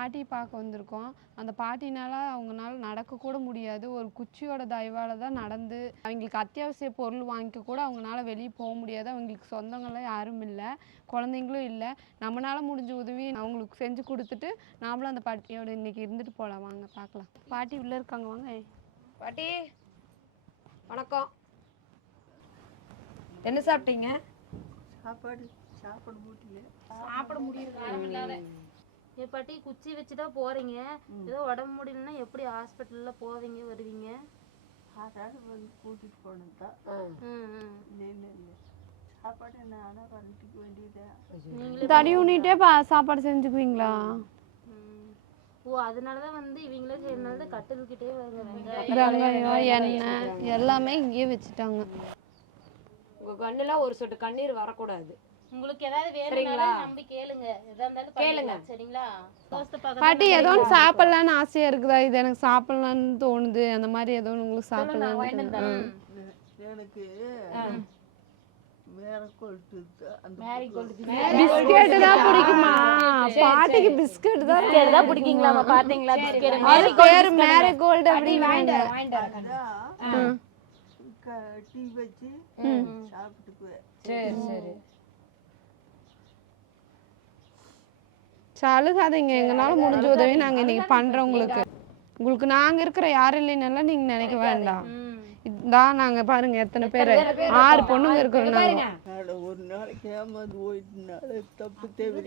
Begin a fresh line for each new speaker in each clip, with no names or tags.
பாட்டி பார்க்க வந்திருக்கோம். அந்த பாட்டினால அவங்கனால நடக்கக்கூட முடியாது. ஒரு குச்சியோட தயவால தான் நடந்து அவங்களுக்கு அத்தியாவசிய பொருள் வாங்கிக்க கூட அவங்கனால வெளியே போக முடியாது. அவங்களுக்கு சொந்தங்கள்லாம் யாரும் இல்லை குழந்தைங்களும் இல்லை. நம்மளால முடிஞ்ச உதவி அவங்களுக்கு செஞ்சு கொடுத்துட்டு நாமளும் அந்த பாட்டியோட இன்னைக்கு இருந்துட்டு போகலாம் வாங்க பார்க்கலாம். பாட்டி உள்ளே இருக்காங்க. வாங்க.
பாட்டி வணக்கம். என்ன சாப்பிட்டீங்க?
சாப்பாடு சாப்பாடு
சாப்பிட முடியல. பாட்டி குச்சி வச்சுட்டா போறீங்க. ஏதோ உடம்பு முடியலன்னா எப்படி ஹாஸ்பிட்டல்ல போவீங்க வருவீங்க?
ஆறாடு வந்து கூட்டிட்டு போனது தான். சாப்பாடு நானாக வந்துக்க வேண்டியதா?
நீங்களே
தடி பா சாப்பாடு செஞ்சுக்குவீங்களா?
ம். ஓ அதனாலதான் வந்து இவங்களே செய்யறதுனால தான் கட்டில்கிட்டே வருங்க
வெங்காயம் எண்ணெய் எல்லாமே இங்கேயே வச்சுட்டாங்க.
உங்க கண்ணுல ஒரு சொட்டு கண்ணீர் வரக்கூடாது.
உங்களுக்கு ஏதாவது? வேணும்னாலும் நம்பி கேளுங்க. எதா இருந்தாலும்
கேளுங்க.
சரிங்களா?
பாட்டி ஏதோ ஒன்று சாப்பிடலான்னு ஆசையா இருக்குதா? இது எனக்கு சாப்பிடலான்னு தோணுது. அந்த மாதிரி ஏதோ ஒன்று உங்களுக்கு சாப்பிடலான்னு
ம்.
எனக்கு
பிஸ்கெட். தான் பிடிக்குமா? பாட்டிக்கு பிஸ்கெட் தான்
தான் பிடிக்கீங்களாமா பாத்தீங்களா? பிஸ்கெட்.
அது பேரு மேரிகோல்டு அப்படிங்கிறாங்க
தான் டீ வச்சு சாப்பிட்டுக்குவேன்.
சரி சரி.
சலுகாதீங்க எங்களால முடிஞ்ச உதவி நாங்க இன்னைக்கு பண்றோம் உங்களுக்கு உங்களுக்கு நாங்க இருக்கிற யாரும் இல்லைன்னால நீங்க நினைக்க வேண்டாம். இதான் நாங்க பாருங்க எத்தனை பேர்? ஆறு பொண்ணுங்க இருக்கிறோம் நாங்க.
நாளை ஒரு நாளைக்கு ஏமாந்து போயிட்டுனால தப்பு தேவை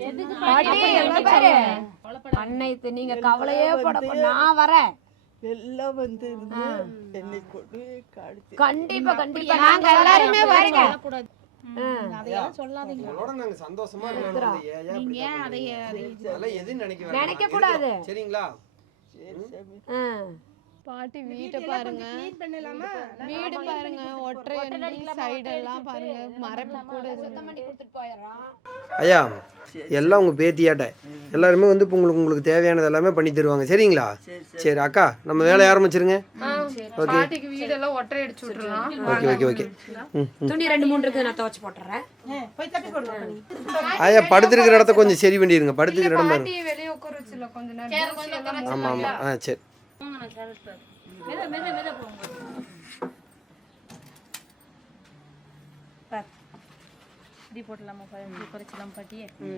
அன்னைத்து நீங்க கவலையே பட நான் வரேன்.
எல்லாம் வந்து இருந்து என்னை கொண்டு போய் காடிச்சு
கண்டிப்பா கண்டிப்பா.
நாங்க எல்லாருமே வரீங்க.
நினைக்க
கூடாது.
சரிங்களா?
பாட்டி வீட்டை பாருங்க. வீடு பாருங்க ஒற்றை சைடு எல்லாம் பாருங்க மரப்பு கூட.
ஐயா எல்லாம் உங்க பேத்தியாட்ட. எல்லாருமே வந்து இப்போ உங்களுக்கு உங்களுக்கு தேவையானது எல்லாமே பண்ணி தருவாங்க. சரிங்களா? சரி அக்கா நம்ம வேலையை ஆரம்பிச்சிருங்க. ஓகே
பாட்டிக்கு வீடெல்லாம் ஒற்றை அடிச்சு விட்டுறலாம்.
Okay okay okay. ம்
துணி ரெண்டு மூணு இருக்கு நான் துவைச்சு போட்டுறேன்
ஐயா படுத்திருக்கிற இடத்த கொஞ்சம் சரி பண்ணிடுங்க. படுத்துக்கிற இடம் பாருங்க.
வெளியே உட்கார வச்சிடல கொஞ்ச நேரம். தூசி எல்லாம்
ஆமா ஆமா ஆ சரி
மெத மெத மெத போங்க இப்படி போட்டலாமா பா இப்படி குறைச்சலாம் பாட்டியே இருக்கு.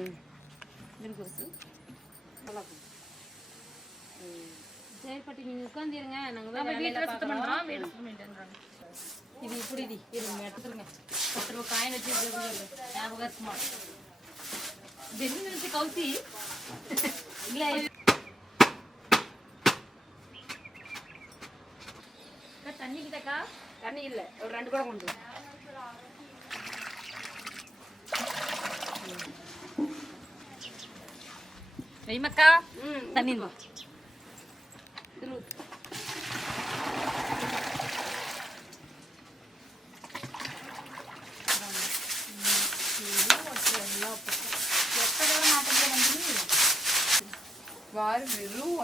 சரி பாட்டி நீங்க உட்காந்துருங்க நாங்க நம்ம வீட்டுல சுத்தம் பண்றோம். வீடு சுத்தம் பண்ணிட்டு இது இப்படி தி இருங்க எடுத்துருங்க. பத்து ரூபா காயின் வச்சு. ஞாபகம் இருக்குமா நினைச்சு கவுத்தி. இல்ல தண்ணி கிட்டக்கா
தண்ணி இல்ல. ஒரு ரெண்டு கூட கொண்டு.
வெய்மக்கா தண்ணி இந்தா.
வாரு வெறும்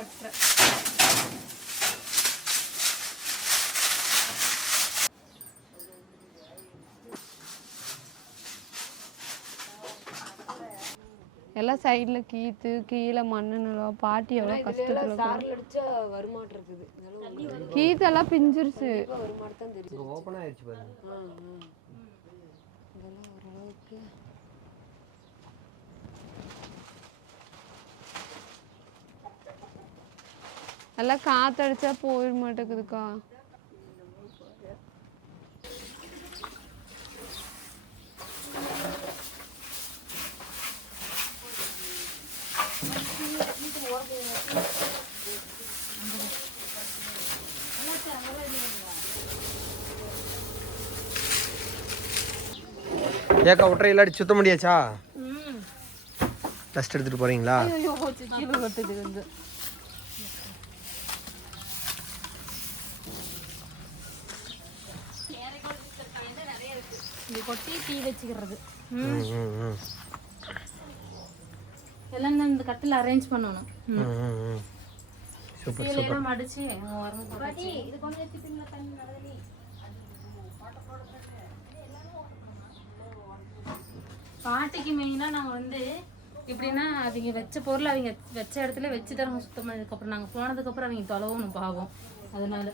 எல்லாம் சைடுல கீத்து கீழே மண்ணு நிலம் பாட்டி எவ்வளோ கஷ்டத்துல கீத்தெல்லாம் பிஞ்சிருச்சு.
ஓப்பன் ஆயிடுச்சு பாருங்க.
ஓரளவுக்கு
எல்லாம் காத்தடிச்சா போயிட மாட்டேங்குதுக்கா.
ஏக்கா ஒற்றை இல்லாட்டி சுத்த முடியாச்சா? டஸ்ட் எடுத்துட்டு போறீங்களா?
கொட்டி டீ வச்சுக்கிறது.
ம் ம். ம்
எல்லாம் நான் இந்த கட்டில் அரேஞ்ச் பண்ணணும்.
Super super.
எல்லாம் மடிச்சு. இது கொண்டு பாட்டிக்கு மெயினா நாங்க வந்து எப்படின்னா அவங்க வச்ச பொருள் அவங்க வச்ச இடத்துல வச்சுட்டு அவங்க சுத்தம் பண்ணதுக்கப்புறம் நாங்கள் போனதுக்கப்புறம் அவங்க தொலைவணும் பாவம். அதனால.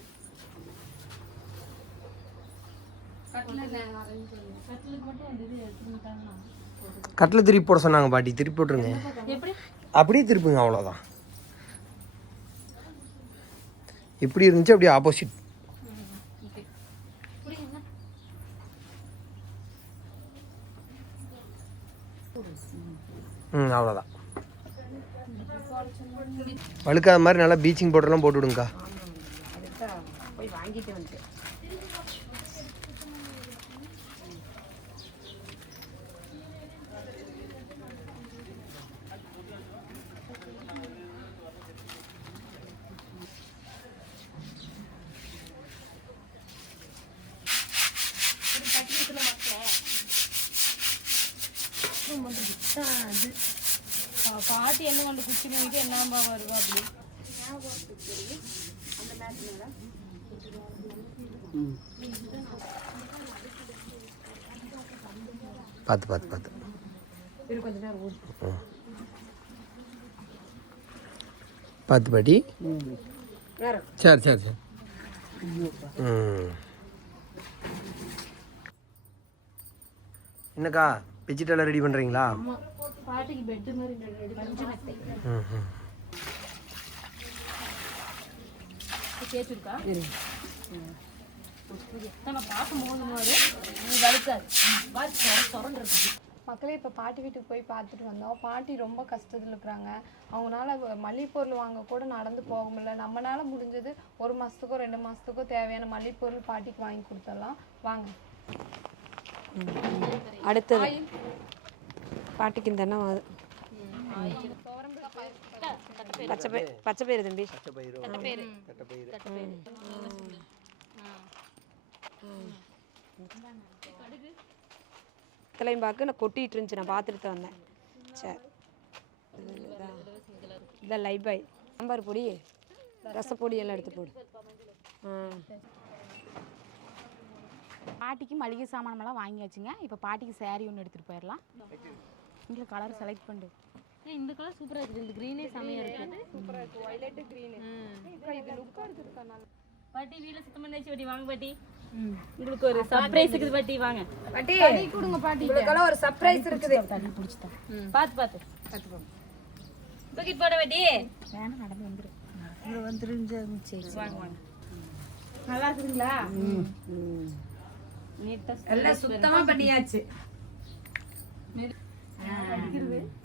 கட்டில் திருப்பி போட சொன்னாங்க பாட்டி. திருப்பி போட்டுருங்க
எப்படி?
அப்படியே திருப்புங்க அவ்வளோதான் எப்படி இருந்துச்சு அப்படியே ஆப்போசிட் ம் அவ்வளோதான். வழுக்காத மாதிரி நல்லா பீச்சிங் பவுடர்லாம் போட்டு விடுங்கக்கா
பாட்டி என்ன கொண்டு குச்சி பண்ணிட்டு என்னம்பா வருவா அப்படி?
பார்த்து பார்த்து பார்த்து பார்த்து பாட்டி. சரி சரி சரி. என்னக்கா வெஜிடெல்லாம் ரெடி பண்ணுறீங்களா
பாட்டிக்கு பெட்டு மாதிரி ரெடி பஞ்சு மெத்தை.
ம் ம்
கேட்டுருக்கா நான் பார்க்கும்போது வலுக்காது. பார்த்து சொர சொரண்டு இருக்குது
மக்களே இப்போ பாட்டி வீட்டுக்கு போய் பார்த்துட்டு வந்தோம். பாட்டி ரொம்ப கஷ்டத்தில் இருக்கிறாங்க. அவங்களால வ- மல்லிகை பொருள் வாங்க கூட நடந்து போக முடியல. நம்மனால முடிஞ்சது ஒரு மாதத்துக்கோ ரெண்டு மாதத்துக்கோ தேவையான மல்லிகை பொருள் பாட்டிக்கு வாங்கி கொடுத்துடலாம். வாங்க.
அடுத்தது. பாட்டிக்கு இந்த எண்ணெய் வாது. பச்சை பயிர் பச்சை பயிறு தம்பி தலையும் பார்க்க நான் கொட்டிட்டு இருந்துச்சு நான் பார்த்துட்டு தான் வந்தேன். சரி இதான். லைப் பாய் சாம்பார் பொடி ரசப்பொடி எல்லாம் எடுத்து போடு. ஆ.
பாட்டிக்கு மளிகை சாமானமெல்லாம் வாங்கியாச்சுங்க இப்போ பாட்டிக்கு saree ஒன்று எடுத்துகிட்டு போயிடலாம். இங்கே கலர் செலக்ட் பண்ணு
இந்த கலர் சூப்பரா இருக்குது. இந்த க்ரீனே செமையா இருக்கு
சூப்பராக இருக்குது. ஒய்லெட்டு க்ரீனு இது லுக்காக இருக்குதுக்கா நல்லா.
பாட்டி வீட்ல சுத்தம் பண்ணாச்சு பாட்டி. வாங்க பாட்டி. உங்களுக்கு ஒரு சர்ப்ரைஸ் இருக்குது பாட்டி. வாங்க.
பாட்டி.
கொடுங்க பாட்டி
உங்களுக்கெல்லாம் ஒரு சர்ப்ரைஸ் இருக்குது.
பாத்து பாத்து. தூக்கிட்டு போட பாட்டி.
வேணாம் நடந்து வந்துடும்
வாங்க வாங்க.
நல்லா இருக்குதுங்களா?
நீட்டா
எல்லாம் சுத்தமா பண்ணியாச்சு.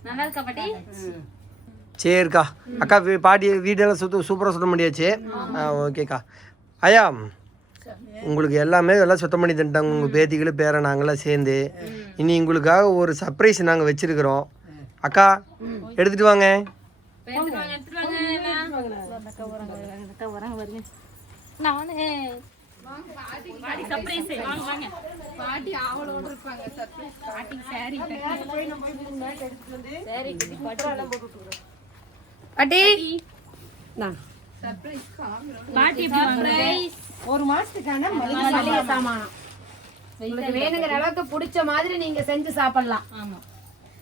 நல்லா இருக்கா பாட்டி?
சரிக்கா. அக்கா பாட்டி வீடெல்லாம் சுத்த சூப்பராக சுத்தம் பண்ணியாச்சு. ஆ ஓகேக்கா. ஐயா உங்களுக்கு எல்லாமே எல்லாம் சுத்தம் பண்ணி தந்துட்டாங்க. உங்கள் பேத்திகளும் பேர நாங்களாம் சேர்ந்து. இனி உங்களுக்காக ஒரு சர்ப்ரைஸ் நாங்கள் வச்சுருக்குறோம். அக்கா எடுத்துகிட்டு வாங்க.
நானு. சர்ப்ரைஸ் வாங்க வாங்க.
பாட்டி ஆவலோடு இருப்பாங்க சர்ப்ரைஸ் பாட்டிக்கு saree
சரி குட்டி பாட்டி
பாட்டி நான்
சர்ப்ரைஸ்
பாட்டி வாங்குறது?
ஒரு மாசத்துக்கான மளிகை சாமானம் உங்களுக்கு வேணுங்கிற அளவுக்கு பிடிச்ச மாதிரி நீங்க செஞ்சு சாப்பிடலாம்.
ஆமா.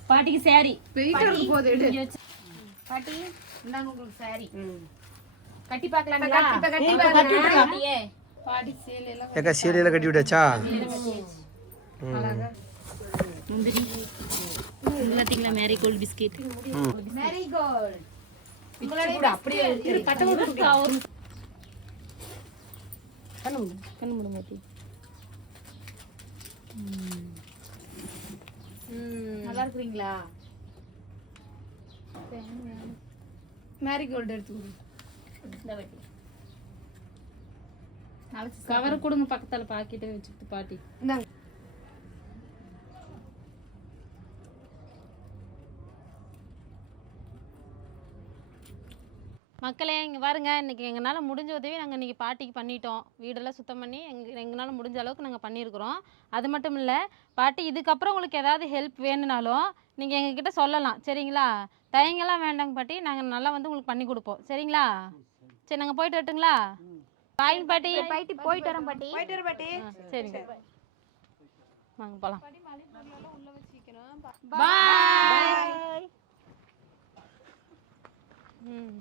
பாட்டிக்கு சாரி
இருக்கு போது
பாட்டி
இந்தாங்க உங்களுக்கு saree.
கட்டி பார்க்கலாங்களா? கட்டி பாருங்க
சேலையெல்லாம்
ஏக்கா சீரியலாக கட்டி விட்டாச்சா?
முந்திரி பார்த்தீங்களா மேரி கோல்ட் பிஸ்கெட்
மேரிகோல்ட் கூட அப்படியே கட்ட
கண்ணு கண்ணு மூடுங்க
நல்லா இருக்கிறீங்களா?
மேரிகோல்டு எடுத்து கொடு
இந்த பாட்டி
நாளைக்கு
கவர் கொடுங்க பக்கத்தால பாக்கெட்டே வச்சுட்டு பாட்டி.
மக்களே இங்கே பாருங்க. இன்னைக்கு எங்களால் முடிஞ்ச உதவி நாங்கள் இன்றைக்கி பாட்டிக்கு பண்ணிட்டோம். வீடெல்லாம் சுத்தம் பண்ணி எங்க எங்களால் முடிஞ்ச அளவுக்கு நாங்கள் பண்ணியிருக்கிறோம் அது மட்டும் இல்லை பாட்டி இதுக்கப்புறம் உங்களுக்கு ஏதாவது ஹெல்ப் வேணும்னாலும் நீங்கள் எங்ககிட்ட சொல்லலாம். சரிங்களா? தயங்கெல்லாம் வேண்டாங்க பாட்டி. நாங்கள் நல்லா வந்து உங்களுக்கு பண்ணி கொடுப்போம். சரிங்களா? சரி நாங்கள் போயிட்டு வரட்டுங்களா? பாயின் பாட்டி?
பாட்டி போயிட்டு வரேன் பாட்டி. போயிட்டு வரேன் பாட்டி.
சரிங்க. வாங்க
போலாம்.
பாய். ம்.